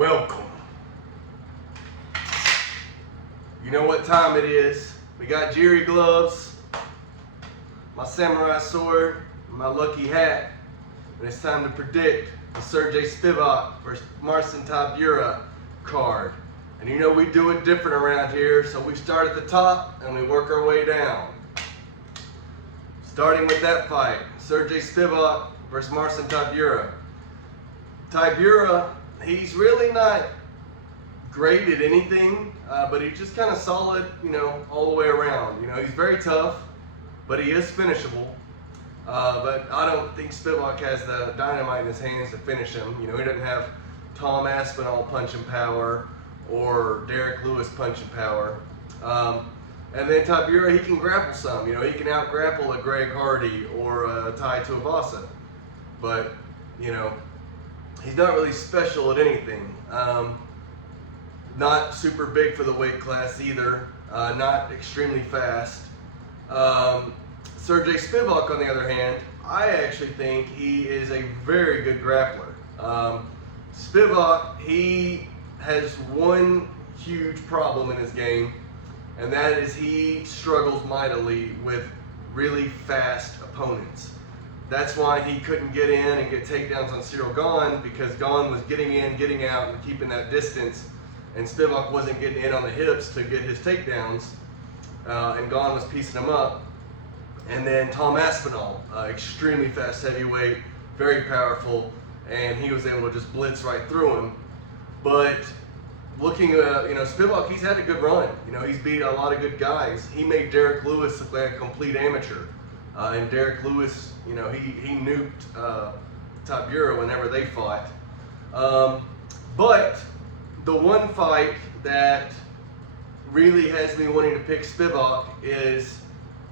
Welcome. You know what time it is. We got Jerry gloves, my samurai sword, and my lucky hat. And it's time to predict the Spivac versus Tybura card. And you know we do it different around here, so we start at the top and we work our way down. Starting with that fight, Spivac versus Tybura. Tybura, he's really not great at anything, but he's just kind of solid, all the way around. He's very tough, but he is finishable. But I don't think Spivac has the dynamite in his hands to finish him. He doesn't have Tom Aspinall punching power or Derek Lewis punching power. And then Tybura, he can grapple some. He can out-grapple a Greg Hardy or a Tai Tuivasa. But, he's not really special at anything. Not super big for the weight class either. Not extremely fast. Spivac, on the other hand, I actually think he is a very good grappler. Spivac, he has one huge problem in his game, and that is he struggles mightily with really fast opponents. That's why he couldn't get in and get takedowns on Cyril Gahn, because Gahn was getting in, getting out, and keeping that distance, and Spivac wasn't getting in on the hips to get his takedowns, and Gahn was piecing him up. And then Tom Aspinall, extremely fast heavyweight, very powerful, and he was able to just blitz right through him. But looking at, Spivac, he's had a good run. He's beat a lot of good guys. He made Derek Lewis look like a complete amateur. And Derek Lewis, he nuked Tybura whenever they fought. But the one fight that really has me wanting to pick Spivac is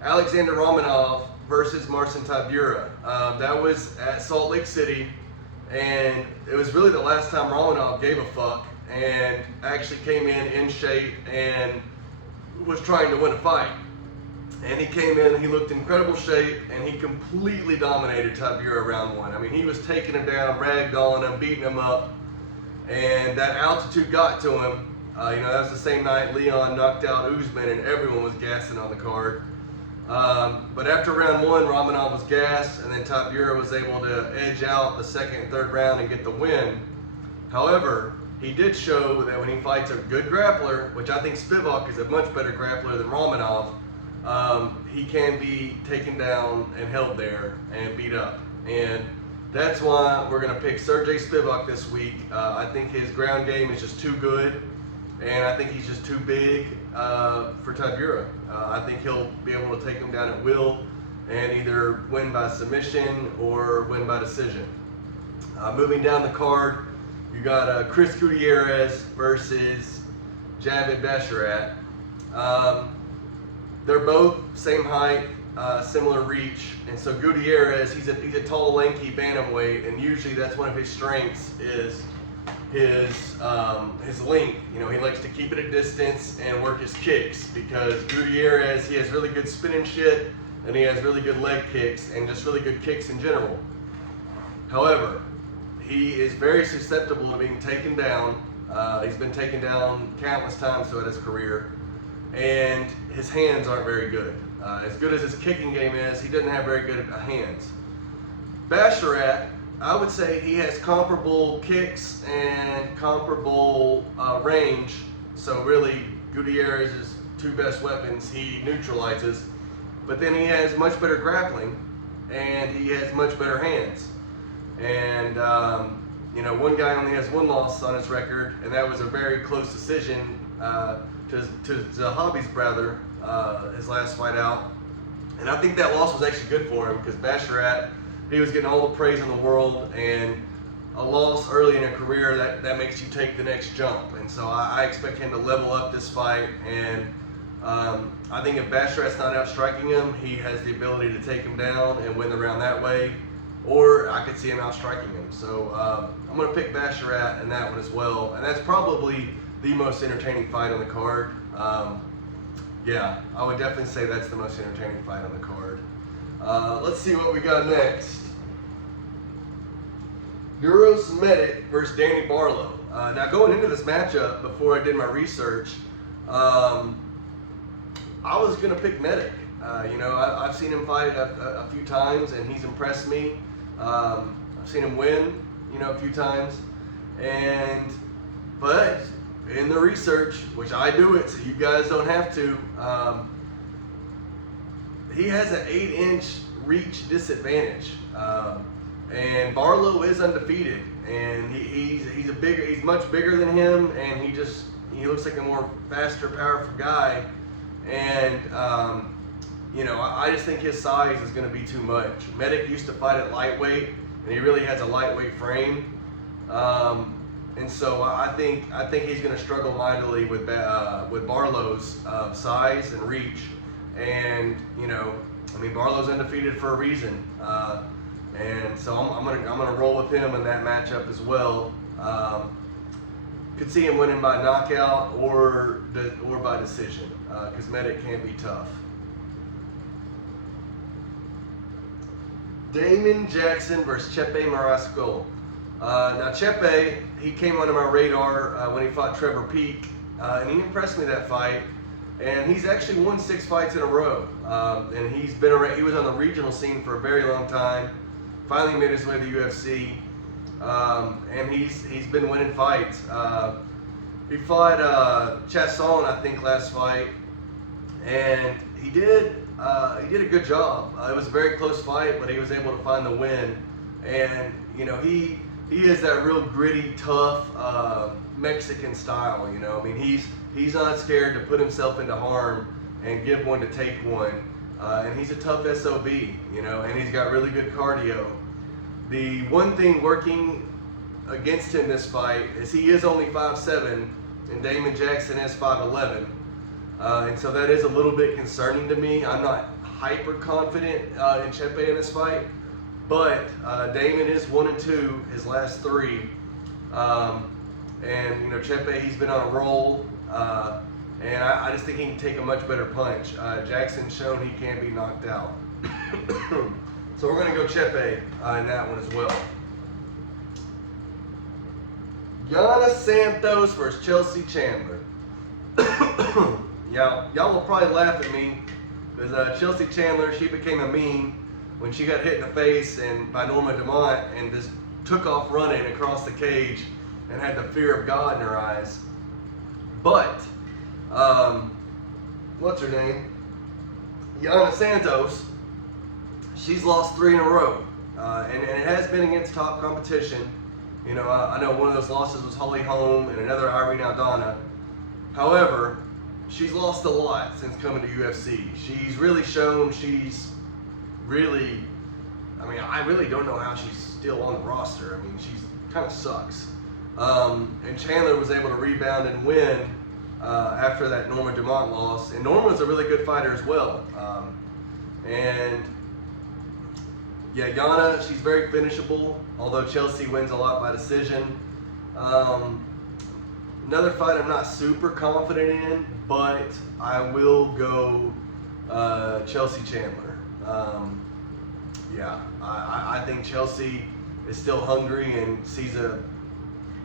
Alexander Romanov versus Tybura. That was at Salt Lake City, and it was really the last time Romanov gave a fuck and actually came in shape and was trying to win a fight. And he came in, he looked in incredible shape, and he completely dominated Tybura round one. I mean, he was taking him down, ragdolling him, beating him up, and that altitude got to him. That was the same night Leon knocked out Usman, and everyone was gassing on the card. But after round one, Romanov was gassed, and then Tybura was able to edge out the second and third round and get the win. However, he did show that when he fights a good grappler, which I think Spivac is a much better grappler than Romanov, he can be taken down and held there and beat up. And that's why we're going to pick Spivac this week. I think his ground game is just too good, and I think he's just too big for Tybura. I think he'll be able to take him down at will and either win by submission or win by decision. Moving down the card, you got Chris Gutierrez versus Javid Basharat. They're both same height, similar reach, and so Gutierrez, he's a tall, lanky bantamweight, and usually that's one of his strengths is his length. He likes to keep it at distance and work his kicks, because Gutierrez, he has really good spinning shit, and he has really good leg kicks and just really good kicks in general. However, he is very susceptible to being taken down. He's been taken down countless times throughout his career, and his hands aren't very good. As good as his kicking game is, he doesn't have very good hands. Basharat, I would say he has comparable kicks and comparable range. So really, Gutierrez's two best weapons he neutralizes. But then he has much better grappling, and he has much better hands. And one guy only has one loss on his record, and that was a very close decision to Zahabi's brother, his last fight out. And I think that loss was actually good for him, because Basharat, he was getting all the praise in the world, and a loss early in a career, that makes you take the next jump. And so I expect him to level up this fight, and I think if Basharat's not outstriking him, he has the ability to take him down and win the round that way, or I could see him outstriking him. So I'm going to pick Basharat in that one as well, and that's probably the most entertaining fight on the card. Yeah, I would definitely say that's the most entertaining fight on the card. Let's see what we got next. Uros Medic versus Danny Barlow. Now going into this matchup, before I did my research, I was going to pick Medic. I've seen him fight a few times, and he's impressed me. I've seen him win, a few times. But in the research, which I do it so you guys don't have to, he has an 8-inch reach disadvantage. And Barlow is undefeated, and he's much bigger than him, and he looks like a more faster, powerful guy. And I just think his size is going to be too much. Medic used to fight at lightweight, and he really has a lightweight frame. And so I think he's going to struggle mightily with Barlow's size and reach. And Barlow's undefeated for a reason. And so I'm gonna roll with him in that matchup as well. Could see him winning by knockout or by decision, because Medic can be tough. Damon Jackson versus Chepe Marasco. Now Chepe, he came onto my radar when he fought Trevor Peek, and he impressed me that fight. And he's actually won 6 fights in a row, and he was on the regional scene for a very long time. Finally made his way to the UFC, and he's been winning fights. He fought Chasson, I think, last fight, and he did a good job. It was a very close fight, but he was able to find the win. And he is that real gritty, tough Mexican style. He's not scared to put himself into harm and give one to take one. And he's a tough SOB, and he's got really good cardio. The one thing working against him this fight is he is only 5'7", and Damon Jackson is 5'11". And so that is a little bit concerning to me. I'm not hyper confident in Chepe in this fight, but Damon is 1-2 his last 3. And Chepe, he's been on a roll. And I just think he can take a much better punch. Jackson's shown he can be knocked out. So we're going to go Chepe in that one as well. Yana Santos versus Chelsea Chandler. Y'all will probably laugh at me because Chelsea Chandler, she became a meme when she got hit in the face by Norma Dumont and just took off running across the cage and had the fear of God in her eyes. But, what's her name? Yana Santos, she's lost 3 in a row. And it has been against top competition. I know one of those losses was Holly Holm and another Irene Aldana. However, she's lost a lot since coming to UFC. She's really shown she's really, I really don't know how she's still on the roster. She's kind of sucks. And Chandler was able to rebound and win after that Norma Dumont loss. And Norma's a really good fighter as well. Yana, she's very finishable, although Chelsea wins a lot by decision. Another fight I'm not super confident in, but I will go Chelsea Chandler. I think Chelsea is still hungry and sees a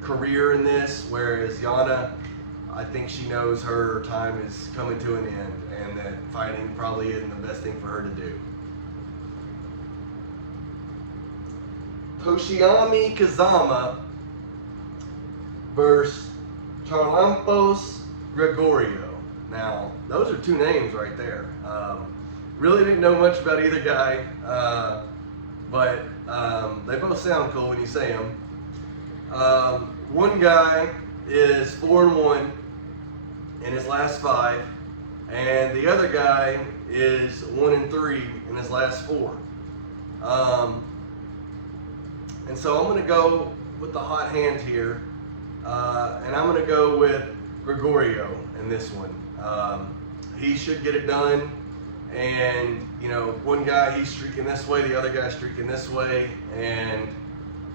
career in this, whereas Yana, I think she knows her time is coming to an end and that fighting probably isn't the best thing for her to do. Toshiami Kazama versus Charlampos Gregorio. Now, those are 2 names right there. Really didn't know much about either guy, but they both sound cool when you say them. One guy is 4-1 in his last 5, and the other guy is 1-3 in his last 4. And so I'm going to go with the hot hand here, and I'm going to go with Gregorio in this one. He should get it done, and one guy he's streaking this way, the other guy's streaking this way, and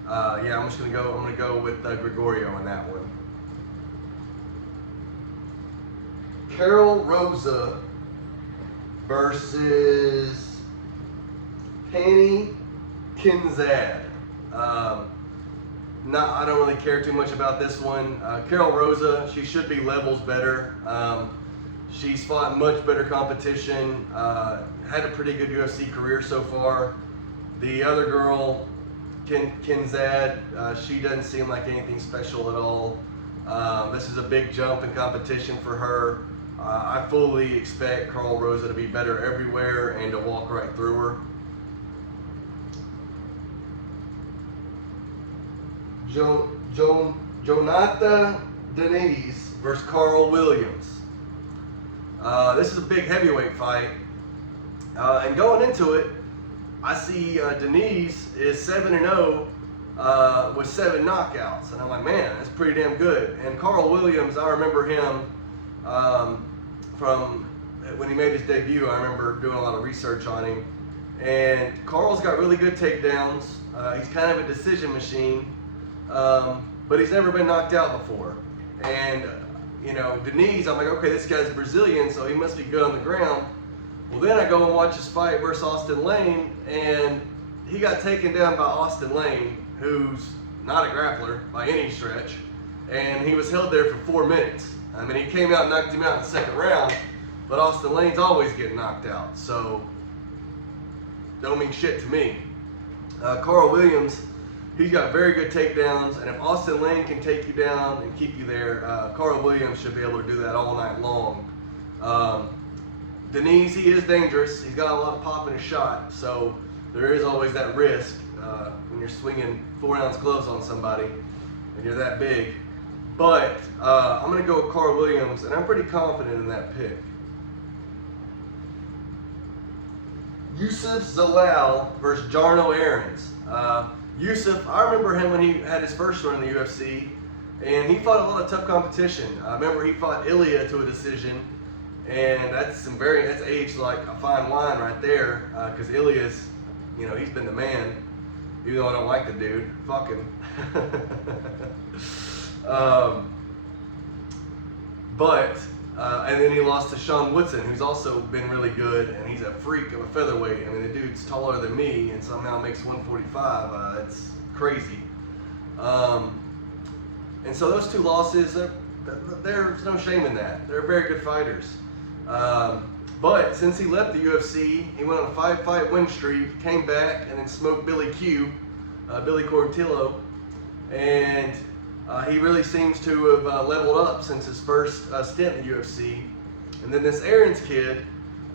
I'm going to go with Gregorio in that one. Carol Rosa versus Penny Kinzad. I don't really care too much about this one. Carol Rosa, she should be levels better. She's fought much better competition. Had a pretty good UFC career so far. The other girl, Kinzad, she doesn't seem like anything special at all. This is a big jump in competition for her. I fully expect Carl Rosa to be better everywhere and to walk right through her. Jonathan Denise versus Carl Williams. This is a big heavyweight fight. And going into it, I see Denise is 7-0 with 7 knockouts. And I'm like, man, that's pretty damn good. And Carl Williams, I remember him from when he made his debut. I remember doing a lot of research on him. And Carl's got really good takedowns. He's kind of a decision machine. But he's never been knocked out before. And, you know, Denise, I'm like, okay, this guy's Brazilian, so he must be good on the ground. Well, then I go and watch his fight versus Austin Lane, and he got taken down by Austin Lane, who's not a grappler by any stretch, and he was held there for 4 minutes. I mean, he came out and knocked him out in the second round, but Austin Lane's always getting knocked out, so don't mean shit to me. Carl Williams, he's got very good takedowns, and if Austin Lane can take you down and keep you there, Carl Williams should be able to do that all night long. Denise, he is dangerous. He's got a lot of pop in his shot, so there is always that risk when you're swinging 4-ounce gloves on somebody and you're that big. But I'm going to go with Carl Williams, and I'm pretty confident in that pick. Yusuf Zalal versus Jarno Aarons. Yusuf, I remember him when he had his first run in the UFC, and he fought a lot of tough competition. I remember he fought Ilya to a decision, and that's aged like a fine wine right there, because Ilya's, you know, he's been the man, even though I don't like the dude. Fuck him. And then he lost to Sean Woodson, who's also been really good, and he's a freak of a featherweight. I mean, the dude's taller than me and somehow makes 145. It's crazy. And so those 2 losses, there's no shame in that. They're very good fighters. But since he left the UFC, he went on a 5-fight win streak, came back, and then smoked Billy Cortillo, and he really seems to have leveled up since his first stint in the UFC. And then this Aarons kid,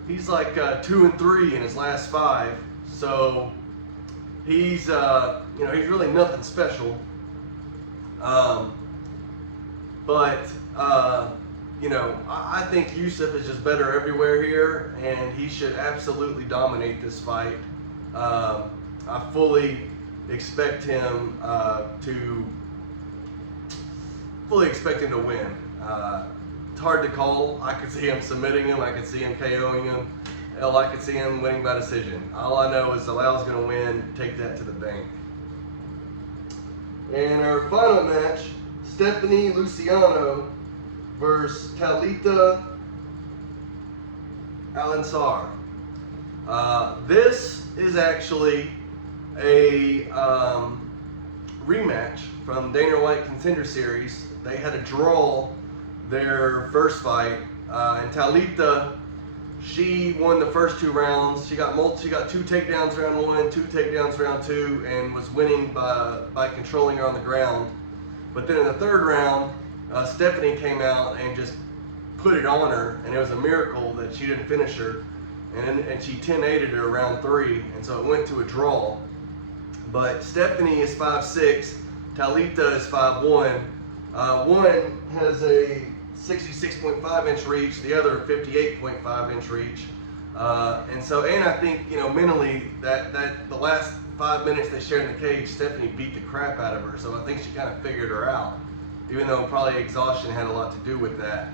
he's like 2-3 in his last 5, so he's he's really nothing special. I think Yusuf is just better everywhere here, and he should absolutely dominate this fight. I fully expect him to win. It's hard to call. I could see him submitting him. I could see him KOing him. Hell, I could see him winning by decision. All I know is Zalal's going to win. Take that to the bank. And our final match, Stephanie Luciano versus Talita Al-Ansar. This is actually a rematch from Dana White Contender Series. They had to draw their first fight, and Talita, she won the first 2 rounds. She got 2 takedowns round 1, 2 takedowns round 2, and was winning by controlling her on the ground. But then in the 3rd round, Stephanie came out and just put it on her, and it was a miracle that she didn't finish her. And she 10-8'd her round 3, and so it went to a draw. But Stephanie is 5'6", Talita is 5'1". One has a 66.5-inch reach, the other 58.5-inch reach. And I think, mentally, that the last 5 minutes they shared in the cage, Stephanie beat the crap out of her. So I think she kind of figured her out, even though probably exhaustion had a lot to do with that.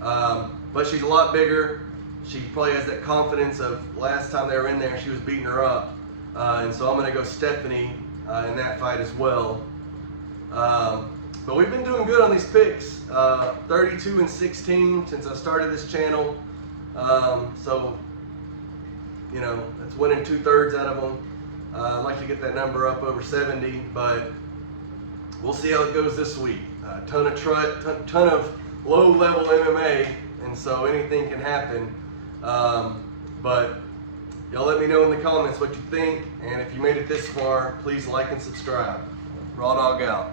But she's a lot bigger. She probably has that confidence of last time they were in there, she was beating her up. And so I'm going to go Stephanie in that fight as well. But we've been doing good on these picks, 32-16 since I started this channel. That's winning 2/3 out of them. I'd like to get that number up over 70, but we'll see how it goes this week. Ton of low-level MMA, and so anything can happen. But y'all let me know in the comments what you think, and if you made it this far, please like and subscribe. Raw Dog out.